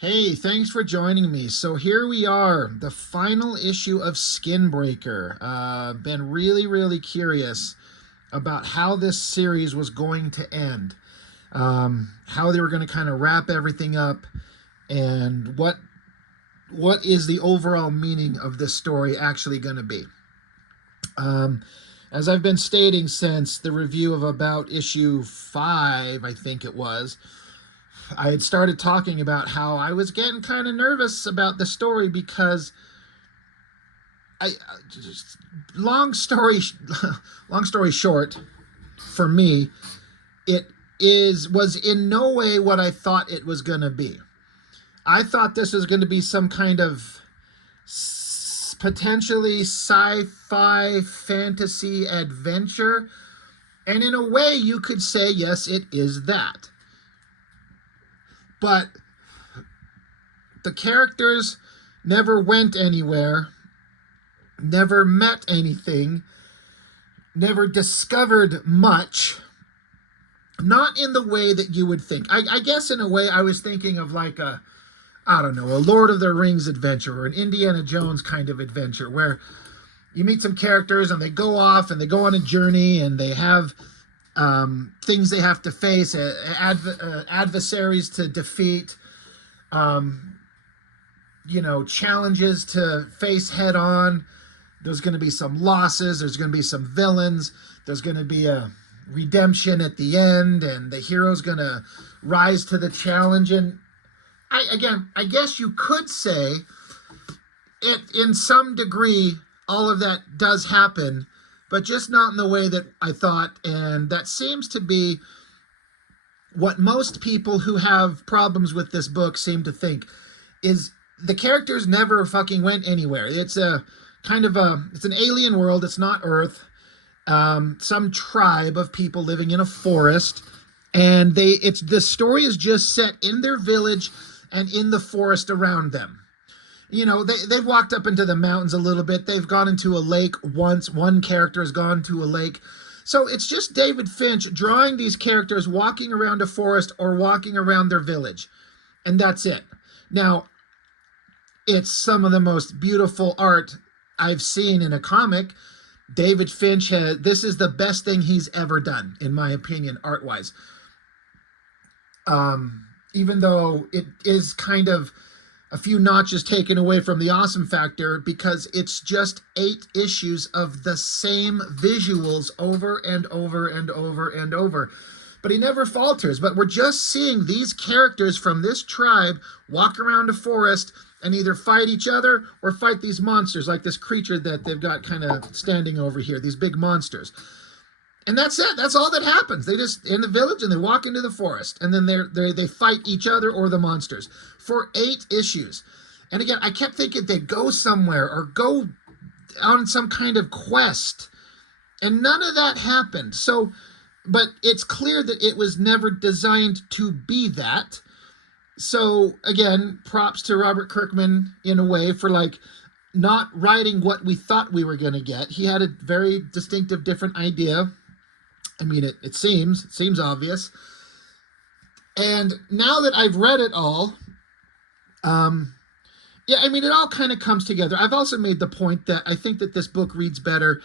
Hey, thanks for joining me. So here we are, the final issue of Skinbreaker. Been really curious about how this series was going to end, how they were going to kind of wrap everything up, and what is the overall meaning of this story actually going to be. Um, as I've been stating since the review of about issue 5, I think it was, I had started talking about how I was getting kind of nervous about the story because I just, long story long story short, for me, it was in no way what I thought it was going to be. I thought this was going to be some kind of potentially sci-fi fantasy adventure, and in a way you could say yes, it is that. But the characters never went anywhere, never met anything, never discovered much. Not in the way that you would think. I guess in a way I was thinking of like I don't know, a Lord of the Rings adventure or an Indiana Jones kind of adventure where you meet some characters and they go off and they go on a journey and they have things they have to face, adversaries to defeat, challenges to face head on. There's going to be some losses. There's going to be some villains. There's going to be a redemption at the end, and the hero's going to rise to the challenge. And I guess you could say it in some degree, all of that does happen, but just not in the way that I thought. And that seems to be what most people who have problems with this book seem to think, is the characters never fucking went anywhere. It's a kind of it's an alien world. It's not Earth. Some tribe of people living in a forest, and the story is just set in their village and in the forest around them. They've walked up into the mountains a little bit. They've gone into a lake once. One character has gone to a lake. So it's just David Finch drawing these characters walking around a forest or walking around their village. And that's it. Now, it's some of the most beautiful art I've seen in a comic. David Finch this is the best thing he's ever done, in my opinion, art-wise. Even though it is kind of a few notches taken away from the awesome factor, because it's just 8 issues of the same visuals over and over and over and over. But he never falters. But we're just seeing these characters from this tribe walk around a forest and either fight each other or fight these monsters, like this creature that they've got kind of standing over here, these big monsters. And that's it. That's all that happens. They just in the village and they walk into the forest, and then they fight each other or the monsters for 8 issues. And again, I kept thinking they'd go somewhere or go on some kind of quest, and none of that happened. So, but it's clear that it was never designed to be that. So again, props to Robert Kirkman in a way for like not writing what we thought we were going to get. He had a very distinctive, different idea. I mean, it seems obvious. And now that I've read it all, it all kind of comes together. I've also made the point that I think that this book reads better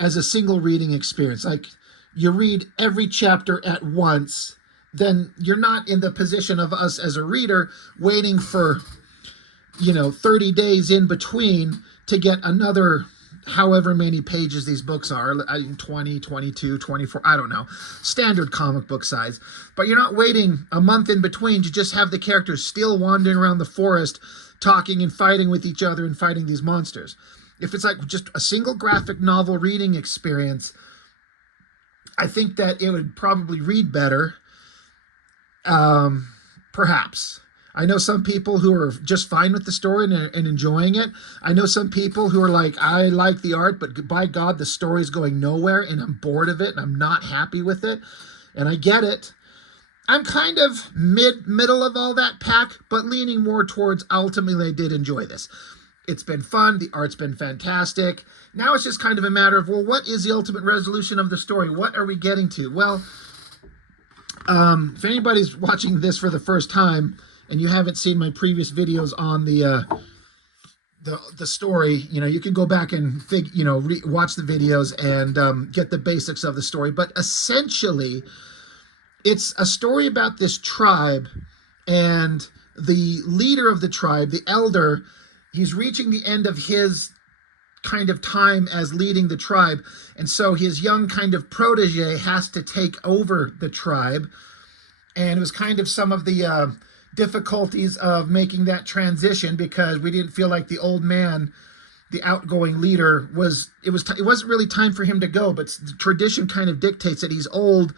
as a single reading experience. Like, you read every chapter at once, then you're not in the position of us as a reader waiting for, 30 days in between to get another however many pages these books are, 20, 22, 24, I don't know, standard comic book size. But you're not waiting a month in between to just have the characters still wandering around the forest, talking and fighting with each other and fighting these monsters. If it's like just a single graphic novel reading experience, I think that it would probably read better. Perhaps. I know some people who are just fine with the story and enjoying it. I know some people who are like, I like the art, but by God, the story's going nowhere and I'm bored of it and I'm not happy with it. And I get it. I'm kind of middle of all that pack, but leaning more towards ultimately I did enjoy this. It's been fun. The art's been fantastic. Now it's just kind of a matter of, well, what is the ultimate resolution of the story? What are we getting to? Well, if anybody's watching this for the first time, and you haven't seen my previous videos on the story, you can go back and watch the videos and get the basics of the story. But essentially, it's a story about this tribe, and the leader of the tribe, the elder, he's reaching the end of his kind of time as leading the tribe, and so his young kind of protege has to take over the tribe. And it was kind of some of the difficulties of making that transition, because we didn't feel like the old man, the outgoing leader, it wasn't really time for him to go, but the tradition kind of dictates that he's old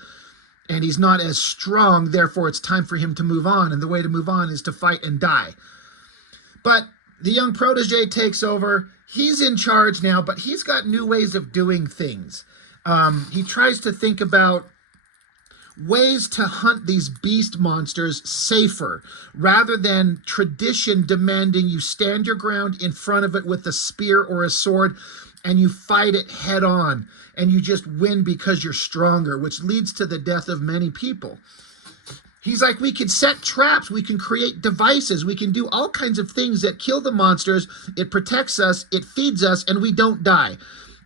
and he's not as strong, therefore it's time for him to move on, and the way to move on is to fight and die. But the young protege takes over. He's in charge now, but he's got new ways of doing things. He tries to think about ways to hunt these beast monsters safer, rather than tradition demanding you stand your ground in front of it with a spear or a sword and you fight it head on and you just win because you're stronger, which leads to the death of many people. He's like, we can set traps, we can create devices, we can do all kinds of things that kill the monsters. It protects us, it feeds us, and we don't die.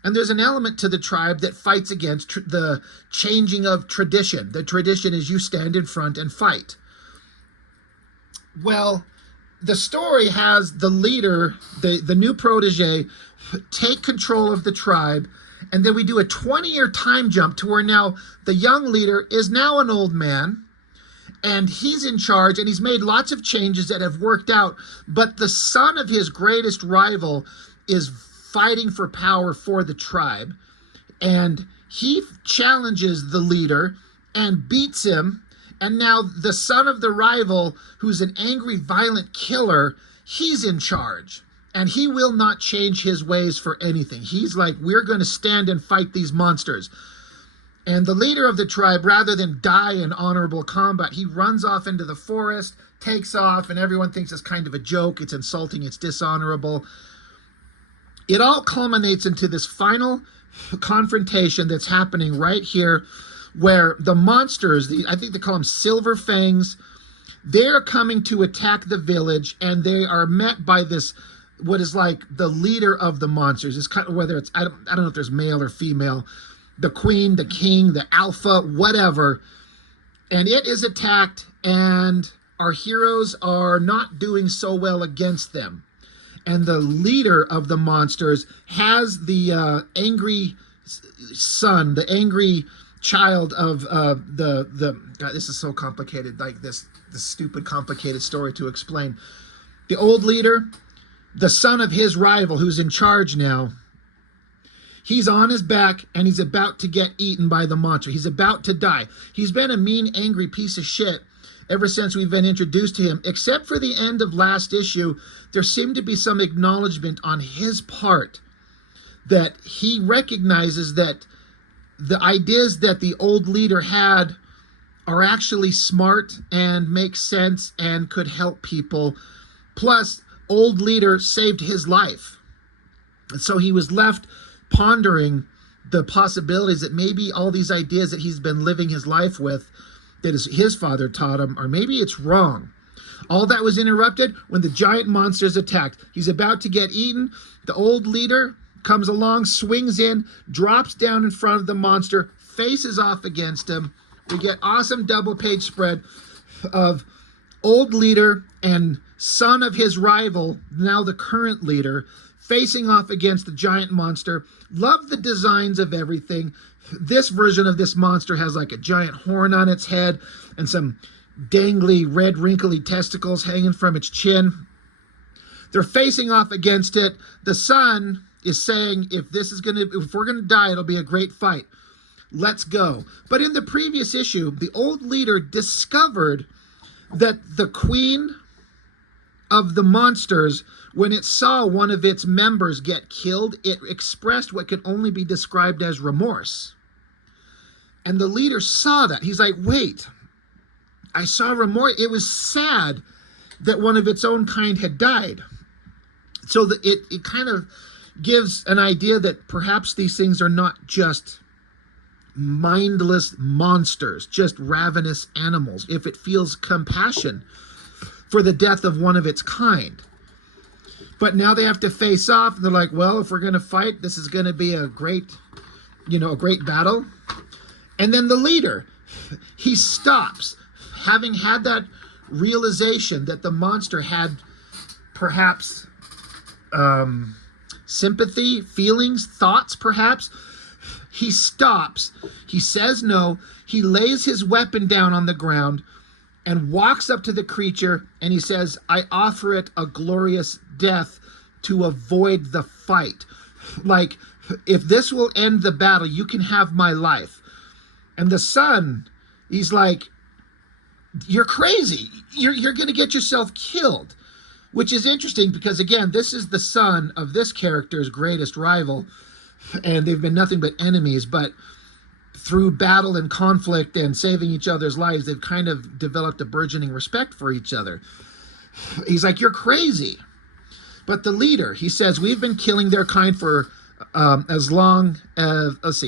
And there's an element to the tribe that fights against the changing of tradition. The tradition is you stand in front and fight. Well, the story has the leader, the new protege, take control of the tribe, and then we do a 20-year time jump to where now the young leader is now an old man, and he's in charge, and he's made lots of changes that have worked out, but the son of his greatest rival is fighting for power for the tribe, and he challenges the leader and beats him, and now the son of the rival, who's an angry, violent killer, he's in charge, and he will not change his ways for anything. He's like, we're going to stand and fight these monsters. And the leader of the tribe, rather than die in honorable combat, he runs off into the forest, takes off, and everyone thinks it's kind of a joke, it's insulting, it's dishonorable. It all culminates into this final confrontation that's happening right here, where the monsters, I think they call them Silver Fangs, they're coming to attack the village, and they are met by this, what is like the leader of the monsters. It's kind of, whether it's, I don't know if there's male or female, the queen, the king, the alpha, whatever, and it is attacked, and our heroes are not doing so well against them. And the leader of the monsters has the angry son, the angry child of God, this is so complicated, like this stupid complicated story to explain. The old leader, the son of his rival who's in charge now, he's on his back and he's about to get eaten by the monster. He's about to die. He's been a mean, angry piece of shit ever since we've been introduced to him, except for the end of last issue. There seemed to be some acknowledgement on his part that he recognizes that the ideas that the old leader had are actually smart and make sense and could help people. Plus, old leader saved his life. And so he was left pondering the possibilities that maybe all these ideas that he's been living his life with, that his father taught him, or maybe it's wrong. All that was interrupted when the giant monsters attacked. He's about to get eaten. The old leader comes along, swings in, drops down in front of the monster, faces off against him. We get awesome double page spread of old leader and son of his rival, now the current leader, facing off against the giant monster. Love the designs of everything. This version of this monster has like a giant horn on its head and some dangly red wrinkly testicles hanging from its chin. They're facing off against it. The son is saying, if we're gonna die, it'll be a great fight. Let's go. But in the previous issue, the old leader discovered that the queen of the monsters, when it saw one of its members get killed, it expressed what could only be described as remorse. And the leader saw that. He's like, wait, I saw remorse. It was sad that one of its own kind had died. So that it kind of gives an idea that perhaps these things are not just mindless monsters, just ravenous animals. If it feels compassion for the death of one of its kind. But now they have to face off. They're like, well, if we're going to fight, this is going to be a great battle. And then the leader, he stops, having had that realization that the monster had perhaps sympathy, feelings, thoughts perhaps. He stops, he says no, he lays his weapon down on the ground and walks up to the creature and he says, I offer it a glorious death to avoid the fight. Like, if this will end the battle, you can have my life. And the son, he's like, you're crazy. You're going to get yourself killed. Which is interesting because, again, this is the son of this character's greatest rival. And they've been nothing but enemies. But through battle and conflict and saving each other's lives, they've kind of developed a burgeoning respect for each other. He's like, you're crazy. But the leader, he says, we've been killing their kind for as long as,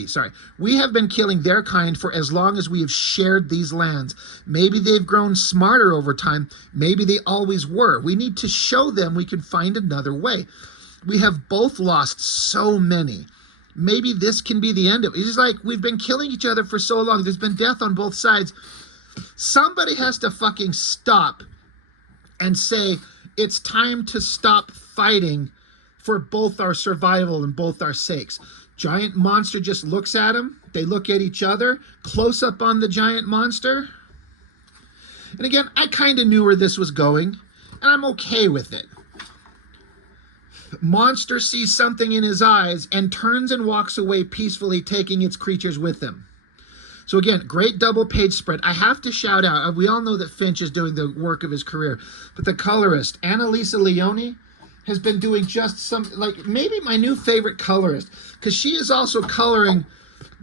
we have been killing their kind for as long as we have shared these lands. Maybe they've grown smarter over time. Maybe they always were. We need to show them we can find another way. We have both lost so many. Maybe this can be the end of it. He's like, we've been killing each other for so long. There's been death on both sides. Somebody has to fucking stop and say, it's time to stop fighting for both our survival and both our sakes. Giant monster just looks at him. They look at each other. Close up on the giant monster. And again, I kind of knew where this was going, and I'm okay with it. Monster sees something in his eyes and turns and walks away peacefully, taking its creatures with him. So again, great double page spread. I have to shout out, we all know that Finch is doing the work of his career, but the colorist, Annalisa Leone, has been doing just some, like, maybe my new favorite colorist, because she is also coloring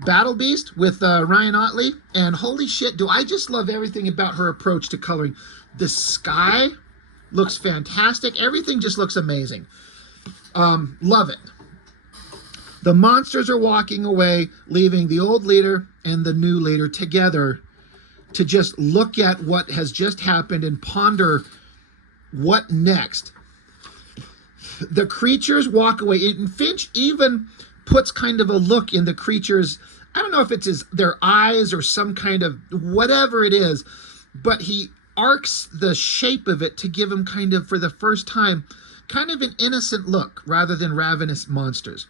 Battle Beast with Ryan Otley, and holy shit, do I just love everything about her approach to coloring. The sky looks fantastic. Everything just looks amazing. Love it. The monsters are walking away, leaving the old leader and the new leader together to just look at what has just happened and ponder what next. The creatures walk away, and Finch even puts kind of a look in the creatures. I don't know if it's their eyes or some kind of whatever it is, but he arcs the shape of it to give them kind of, for the first time, kind of an innocent look rather than ravenous monsters.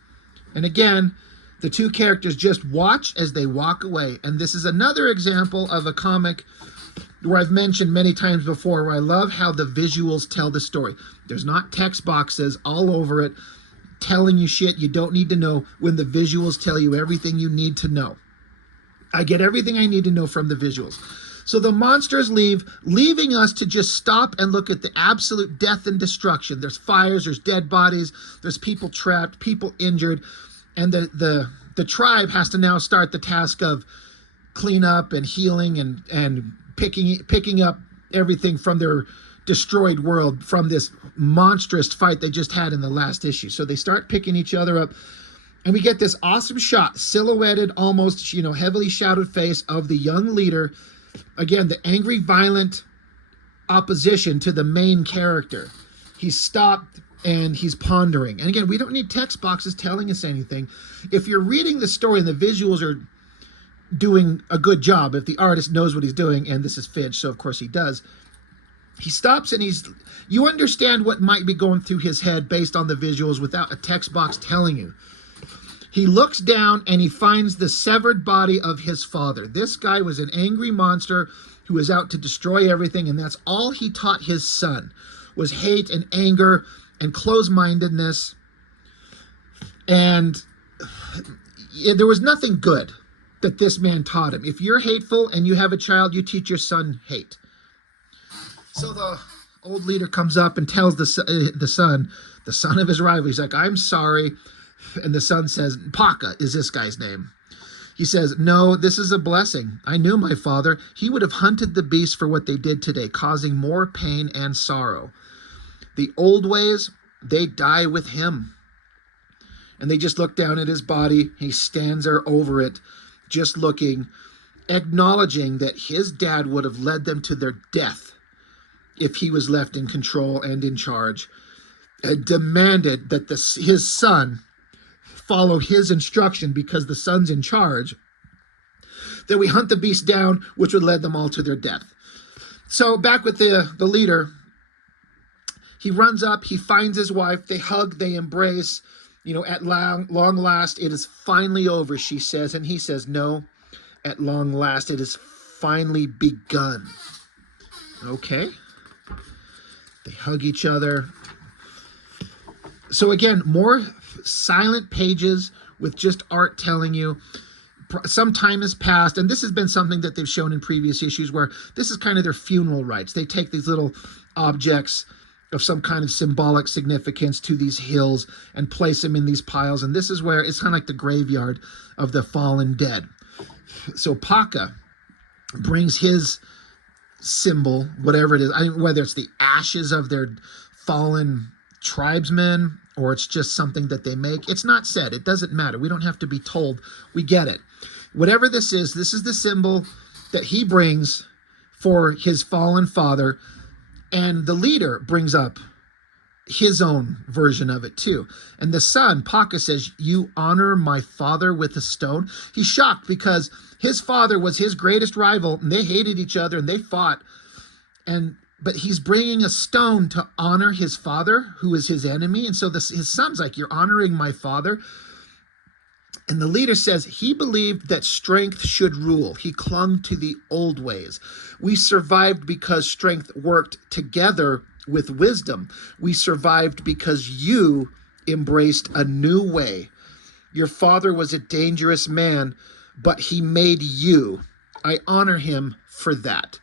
And again, the two characters just watch as they walk away. And this is another example of a comic where I've mentioned many times before, where I love how the visuals tell the story. There's not text boxes all over it telling you shit you don't need to know when the visuals tell you everything you need to know. I get everything I need to know from the visuals. So the monsters leave, leaving us to just stop and look at the absolute death and destruction. There's fires, there's dead bodies, there's people trapped, people injured, and the tribe has to now start the task of cleanup and healing and picking up everything from their destroyed world from this monstrous fight they just had in the last issue. So they start picking each other up, and we get this awesome shot, silhouetted, almost, heavily shadowed face of the young leader. Again, the angry, violent opposition to the main character. He's stopped and he's pondering. And again, we don't need text boxes telling us anything. If you're reading the story and the visuals are doing a good job, if the artist knows what he's doing, and this is Finch, so of course he does, he stops and you understand what might be going through his head based on the visuals without a text box telling you. He looks down and he finds the severed body of his father. This guy was an angry monster who was out to destroy everything, and that's all he taught his son, was hate and anger and close-mindedness. And there was nothing good that this man taught him. If you're hateful and you have a child, you teach your son hate. So the old leader comes up and tells the son of his rival, he's like, I'm sorry. And the son says, Paka is this guy's name. He says, no, this is a blessing. I knew my father. He would have hunted the beasts for what they did today, causing more pain and sorrow. The old ways, they die with him. And they just look down at his body. He stands there over it, just looking, acknowledging that his dad would have led them to their death. if he was left in control and in charge, and demanded that his son follow his instruction because the son's in charge, that we hunt the beast down, which would lead them all to their death. So back with the leader, he runs up, he finds his wife, they hug, they embrace. At long last, it is finally over, she says. And he says, no, at long last, it is finally begun. Okay. They hug each other. So again, more silent pages with just art telling you some time has passed, and this has been something that they've shown in previous issues where this is kind of their funeral rites. They take these little objects of some kind of symbolic significance to these hills and place them in these piles, and this is where it's kind of like the graveyard of the fallen dead. So Paka brings his symbol, whatever it is, whether it's the ashes of their fallen tribesmen or it's just something that they make. It's not said. It doesn't matter. We don't have to be told. We get it. Whatever this is the symbol that he brings for his fallen father, and the leader brings up his own version of it too. And the son, Paka, says, you honor my father with a stone. He's shocked because his father was his greatest rival, and they hated each other and they fought. But he's bringing a stone to honor his father, who is his enemy. And so his son's like, you're honoring my father. And the leader says he believed that strength should rule. He clung to the old ways. We survived because strength worked together with wisdom. We survived because you embraced a new way. Your father was a dangerous man, but he made you. I honor him for that.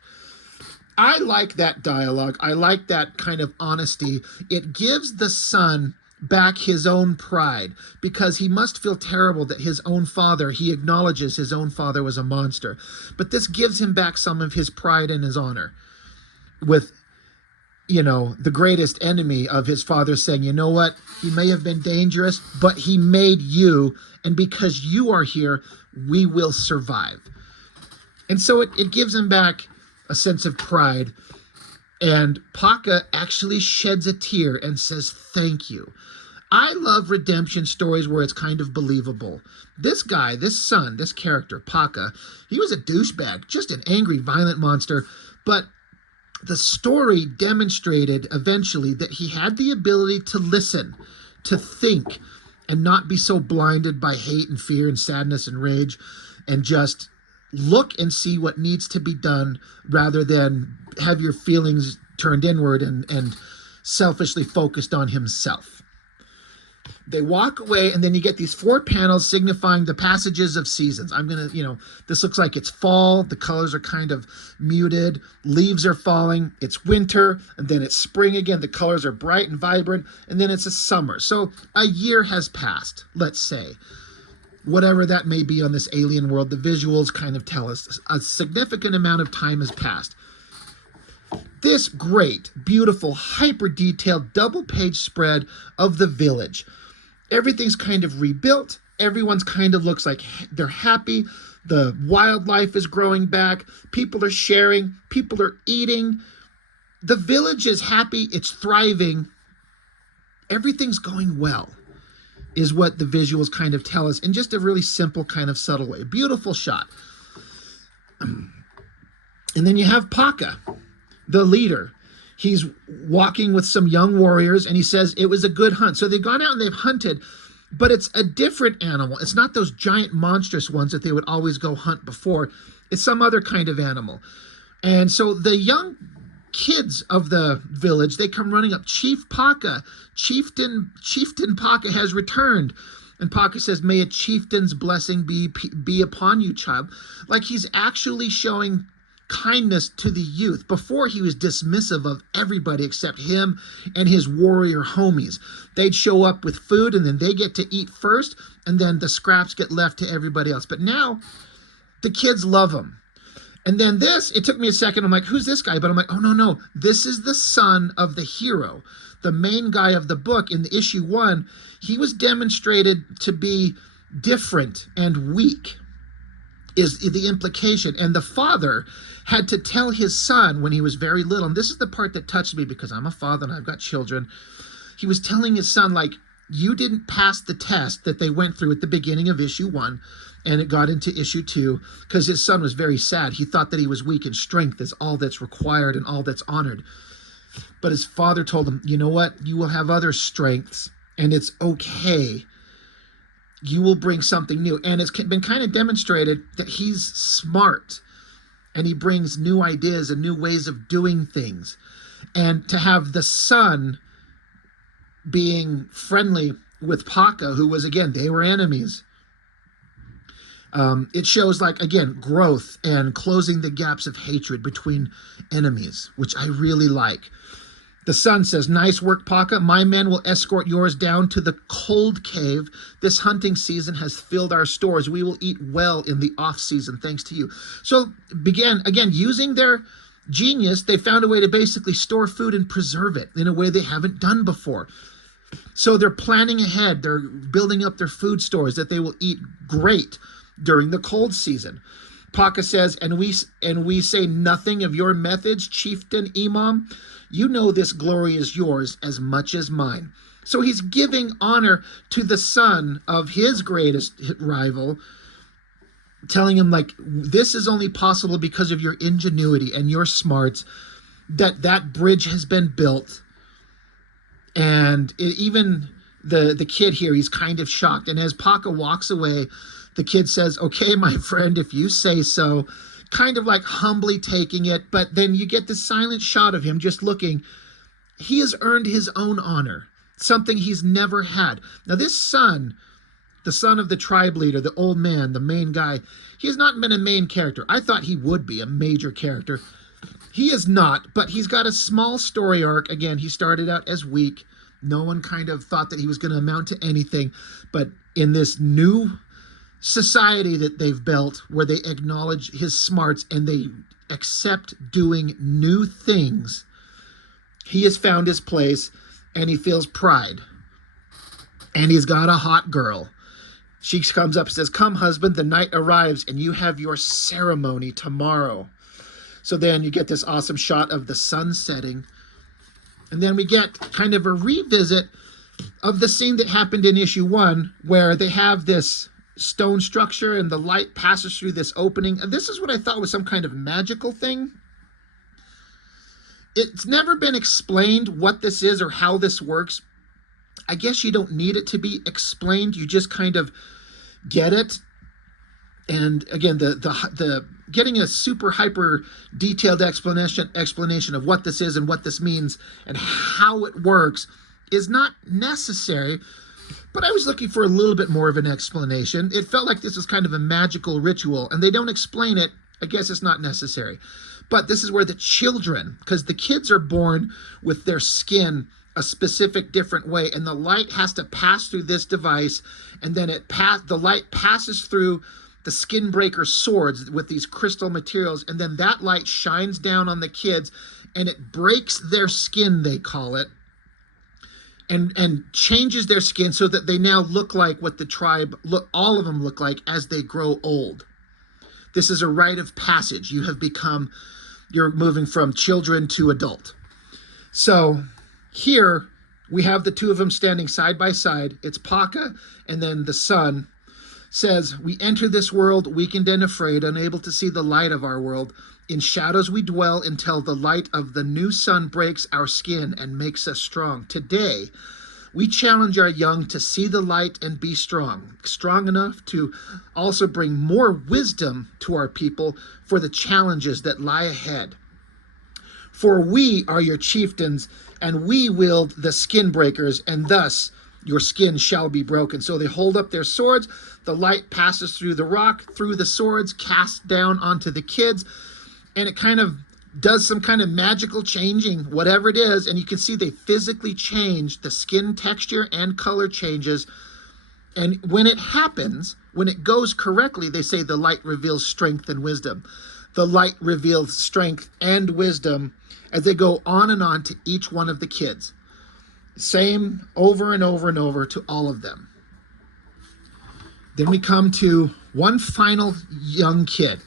I like that dialogue. I like that kind of honesty. It gives the son back his own pride, because he must feel terrible that his own father, he acknowledges his own father was a monster. But this gives him back some of his pride and his honor with, the greatest enemy of his father saying, you know what? He may have been dangerous, but he made you. And because you are here, we will survive. And so it gives him back a sense of pride. And Paka actually sheds a tear and says, thank you. I love redemption stories where it's kind of believable. This guy, this son, this character, Paka, he was a douchebag, just an angry, violent monster. But the story demonstrated eventually that he had the ability to listen, to think, and not be so blinded by hate and fear and sadness and rage, and just look and see what needs to be done rather than have your feelings turned inward and selfishly focused on himself. They walk away, and then you get these 4 panels signifying the passages of seasons. This looks like it's fall. The colors are kind of muted. Leaves are falling. It's winter, and then it's spring again. The colors are bright and vibrant, and then it's a summer. So a year has passed, let's say. Whatever that may be on this alien world, the visuals kind of tell us a significant amount of time has passed. This great, beautiful, hyper-detailed double-page spread of the village. Everything's kind of rebuilt. Everyone's kind of looks like they're happy. The wildlife is growing back. People are sharing. People are eating. The village is happy. It's thriving. Everything's going well, is what the visuals kind of tell us in just a really simple kind of subtle way. Beautiful shot. And then you have Paka, the leader. He's walking with some young warriors, and he says it was a good hunt. So they've gone out and they've hunted, but it's a different animal. It's not those giant monstrous ones that they would always go hunt before. It's some other kind of animal. And so the young kids of the village, they come running up. Chief Paka, Chieftain Paka has returned. And Paka says, may a chieftain's blessing be upon you, child. Like he's actually showing kindness to the youth. Before, he was dismissive of everybody except him and his warrior homies. They'd show up with food, and then they get to eat first, and then the scraps get left to everybody else. But now the kids love him. And then it took me a second. I'm like, who's this guy? But I'm like, oh, no. This is the son of the hero, the main guy of the book. In the issue 1, he was demonstrated to be different and weak. is the implication. And the father had to tell his son when he was very little, and this is the part that touched me because I'm a father and I've got children. He was telling his son, like, you didn't pass the test that they went through at the beginning of issue 1, and it got into issue 2, because his son was very sad. He thought that he was weak, and strength is all that's required and all that's honored. But his father told him, you know what? You will have other strengths, and it's okay. You will bring something new. And it's been kind of demonstrated that he's smart, and he brings new ideas and new ways of doing things. And to have the son being friendly with Paka, who was, again, they were enemies. It shows, like, again, growth and closing the gaps of hatred between enemies, which I really like. The son says, nice work, Paka. My men will escort yours down to the cold cave. This hunting season has filled our stores. We will eat well in the off season, thanks to you. So again, using their genius, they found a way to basically store food and preserve it in a way they haven't done before. So they're planning ahead. They're building up their food stores that they will eat great during the cold season. Paka says, and we say nothing of your methods, chieftain Imam. You know this glory is yours as much as mine. So he's giving honor to the son of his greatest rival, telling him, like, this is only possible because of your ingenuity and your smarts, that bridge has been built. And even the kid here, he's kind of shocked. And as Paka walks away, the kid says, okay, my friend, if you say so, kind of like humbly taking it. But then you get the silent shot of him just looking. He has earned his own honor, something he's never had. Now this son, the son of the tribe leader, the old man, the main guy, he has not been a main character. I thought he would be a major character. He is not, but he's got a small story arc. Again, he started out as weak. No one kind of thought that he was going to amount to anything. But in this new society that they've built, where they acknowledge his smarts and they accept doing new things, he has found his place, and he feels pride. And he's got a hot girl. She comes up and says, come, husband, the night arrives, and you have your ceremony tomorrow. So then you get this awesome shot of the sun setting. And then we get kind of a revisit of the scene that happened in issue 1, where they have this stone structure and the light passes through this opening. And this is what I thought was some kind of magical thing. It's never been explained what this is or how this works. I guess you don't need it to be explained. You just kind of get it. And again, the getting a super hyper detailed explanation of what this is and what this means and how it works is not necessary. But I was looking for a little bit more of an explanation. It felt like this was kind of a magical ritual, and they don't explain it. I guess it's not necessary. But this is where the children, because the kids are born with their skin a specific different way, and the light has to pass through this device, and then the light passes through the Skinbreaker swords with these crystal materials, and then that light shines down on the kids, and it breaks their skin, they call it, and changes their skin so that they now look like what the tribe, all of them look like as they grow old. This is a rite of passage. You're moving from children to adult. So here we have the two of them standing side by side. It's Paka, and then the son says, we enter this world weakened and afraid, unable to see the light of our world. In shadows we dwell until the light of the new sun breaks our skin and makes us strong. Today, we challenge our young to see the light and be strong enough to also bring more wisdom to our people for the challenges that lie ahead. For we are your chieftains, and we wield the Skinbreakers, and thus your skin shall be broken. So they hold up their swords. The light passes through the rock, through the swords, cast down onto the kids, and it kind of does some kind of magical changing, whatever it is, and you can see they physically change. The skin texture and color changes. And when it happens, when it goes correctly, they say the light reveals strength and wisdom. The light reveals strength and wisdom as they go on and on to each one of the kids. Same over and over and over to all of them. Then we come to one final young kid.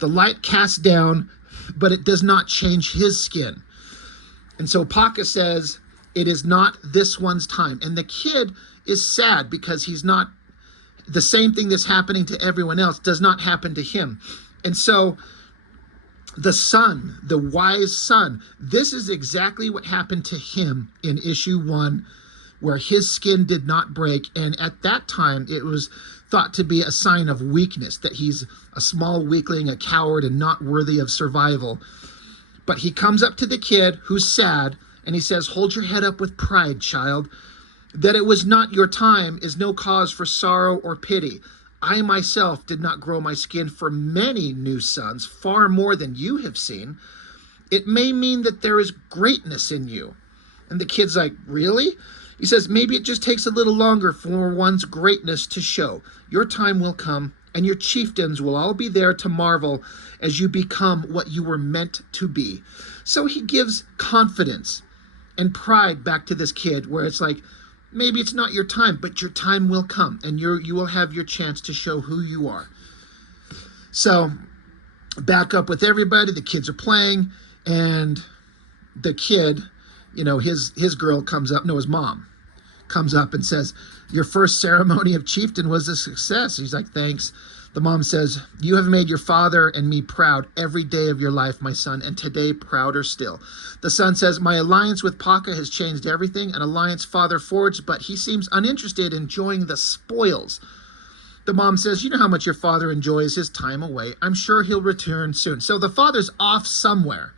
The light casts down, but it does not change his skin. And so Paka says, it is not this one's time. And the kid is sad because he's not, the same thing that's happening to everyone else does not happen to him. And so the son, the wise son, this is exactly what happened to him in issue 1, where his skin did not break. And at that time, it was thought to be a sign of weakness, that he's a small weakling, a coward, and not worthy of survival. But he comes up to the kid who's sad, and he says, hold your head up with pride, child. That it was not your time is no cause for sorrow or pity. I myself did not grow my skin for many new sons, far more than you have seen. It may mean that there is greatness in you. And the kid's like, really? He says, maybe it just takes a little longer for one's greatness to show. Your time will come, and your chieftains will all be there to marvel as you become what you were meant to be. So he gives confidence and pride back to this kid, where it's like, maybe it's not your time, but your time will come, and you will have your chance to show who you are. So back up with everybody. The kids are playing, and the kid, his girl comes up, no, his mom comes up and says, your first ceremony of chieftain was a success. He's like, thanks. The mom says, you have made your father and me proud every day of your life, my son, and today prouder still. The son says, my alliance with Paka has changed everything, an alliance father forged, but he seems uninterested in enjoying the spoils. The mom says, you know how much your father enjoys his time away. I'm sure he'll return soon. So the father's off somewhere.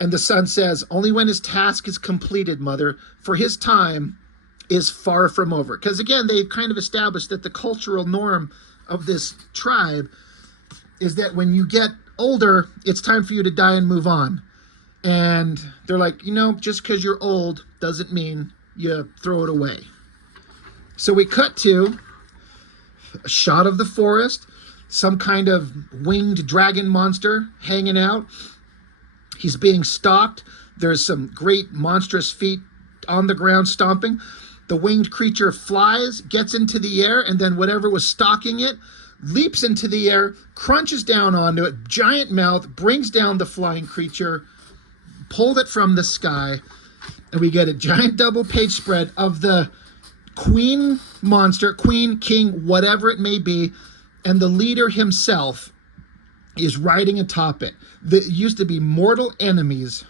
And the son says, only when his task is completed, mother, for his time is far from over. Because again, they've kind of established that the cultural norm of this tribe is that when you get older, it's time for you to die and move on. And they're like, just because you're old doesn't mean you throw it away. So we cut to a shot of the forest, some kind of winged dragon monster hanging out. He's being stalked. There's some great monstrous feet on the ground stomping. The winged creature flies, gets into the air, and then whatever was stalking it leaps into the air, crunches down onto it, giant mouth, brings down the flying creature, pulled it from the sky, and we get a giant double page spread of the queen monster, queen, king, whatever it may be, and the leader himself is riding atop it. That used to be mortal enemies,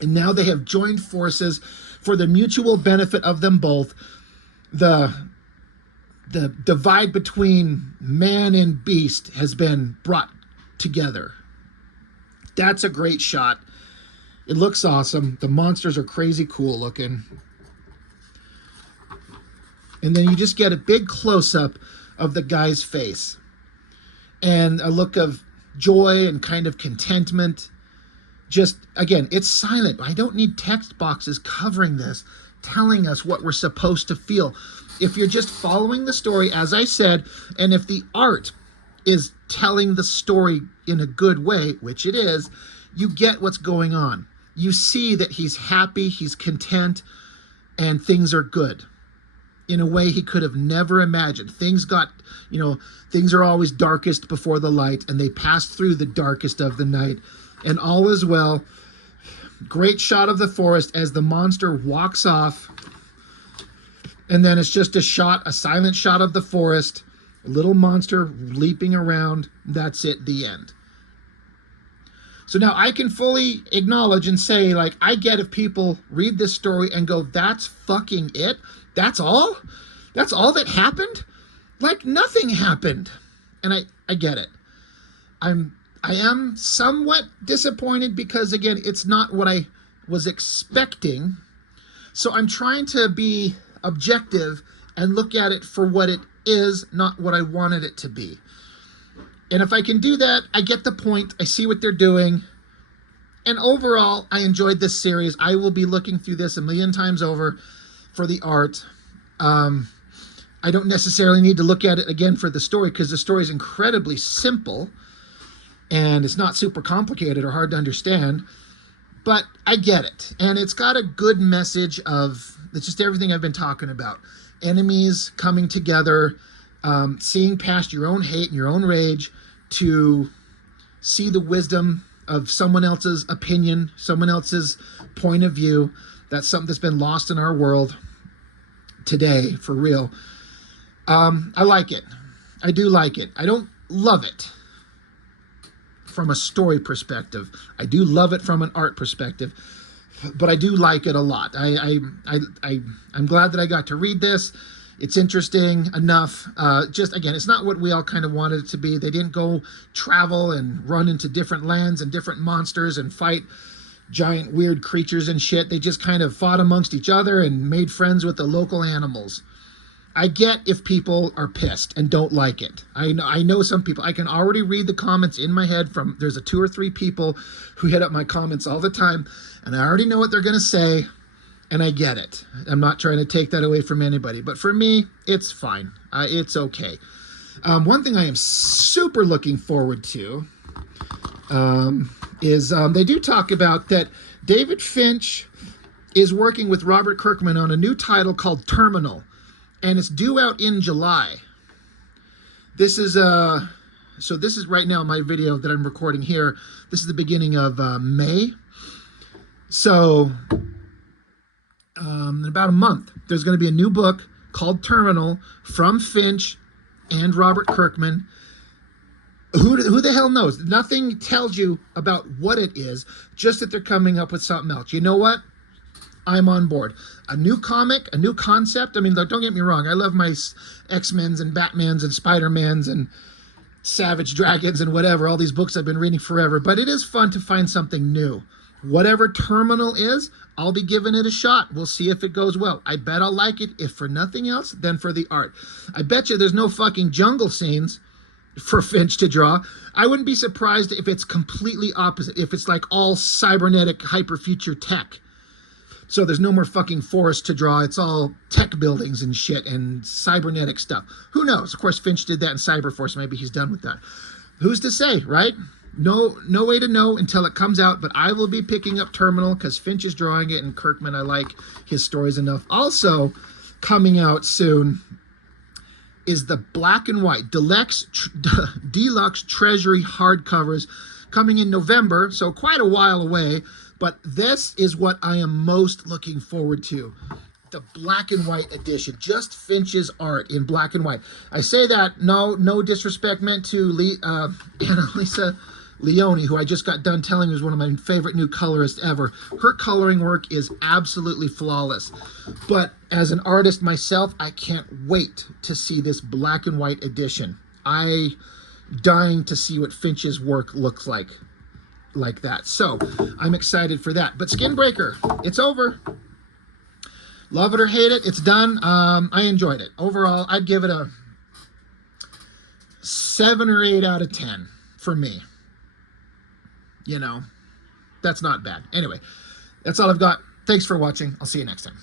and now they have joined forces for the mutual benefit of them both. The divide between man and beast has been brought together. That's a great shot. It looks awesome. The monsters are crazy cool looking. And then you just get a big close-up of the guy's face, and a look of joy and kind of contentment. Just, again, it's silent. I don't need text boxes covering this, telling us what we're supposed to feel. If you're just following the story, as I said, and if the art is telling the story in a good way, which it is, you get what's going on. You see that he's happy, he's content, and things are good in a way he could have never imagined. Things are always darkest before the light, and they pass through the darkest of the night, and all is well. Great shot of the forest as the monster walks off, and then it's just a silent shot of the forest, a little monster leaping around. That's it, the end. So now I can fully acknowledge and say, like, I get if people read this story and go, that's fucking it? That's all? That's all that happened? Like, nothing happened. And I get it. I am somewhat disappointed because, again, it's not what I was expecting. So I'm trying to be objective and look at it for what it is, not what I wanted it to be. And if I can do that, I get the point. I see what they're doing. And overall, I enjoyed this series. I will be looking through this a million times over for the art. I don't necessarily need to look at it again for the story, because the story is incredibly simple and it's not super complicated or hard to understand, but I get it. And it's got a good message of, it's just everything I've been talking about. enemies coming together, seeing past your own hate and your own rage to see the wisdom of someone else's opinion, someone else's point of view. That's something that's been lost in our world today, for real. I like it. I do like it. I don't love it from a story perspective. I do love it from an art perspective, but I do like it a lot. I'm glad that I got to read this. It's interesting enough. Just again, it's not what we all kind of wanted it to be. They didn't go travel and run into different lands and different monsters and fight giant weird creatures and shit. They just kind of fought amongst each other and made friends with the local animals. I get if people are pissed and don't like it. I know some people. I can already read the comments in my head from, there's 2 or 3 people who hit up my comments all the time, and I already know what they're going to say, and I get it. I'm not trying to take that away from anybody, but for me, it's fine. It's okay. One thing I am super looking forward to is they do talk about that David Finch is working with Robert Kirkman on a new title called Terminal, and it's due out in July. This is so this is right now my video that I'm recording here. This is the beginning of May. So in about a month, there's going to be a new book called Terminal from Finch and Robert Kirkman. Who the hell knows? Nothing tells you about what it is, just that they're coming up with something else. You know what? I'm on board. A new comic, a new concept. I mean, don't get me wrong. I love my X-Men's and Batman's and Spider-Man's and Savage Dragons and whatever. All these books I've been reading forever. But it is fun to find something new. Whatever Terminal is, I'll be giving it a shot. We'll see if it goes well. I bet I'll like it, if for nothing else, then for the art. I bet you there's no fucking jungle scenes for Finch to draw. I wouldn't be surprised if it's completely opposite. If it's like all cybernetic hyperfuture tech. So there's no more fucking forest to draw. It's all tech buildings and shit and cybernetic stuff. Who knows? Of course, Finch did that in Cyberforce. Maybe he's done with that. Who's to say, right? No way to know until it comes out, but I will be picking up Terminal because Finch is drawing it, and Kirkman, I like his stories enough. Also, coming out soon is the black and white deluxe treasury hardcovers, coming in November, so quite a while away. But this is what I am most looking forward to. The black and white edition, just Finch's art in black and white. I say that, no disrespect meant to Annalisa Leone, who I just got done telling is one of my favorite new colorists ever. Her coloring work is absolutely flawless. But as an artist myself, I can't wait to see this black and white edition. I'm dying to see what Finch's work looks like that. So I'm excited for that. But Skinbreaker, it's over. Love it or hate it, it's done. I enjoyed it. Overall, I'd give it a 7 or 8 out of 10 for me. You know, that's not bad. Anyway, that's all I've got. Thanks for watching. I'll see you next time.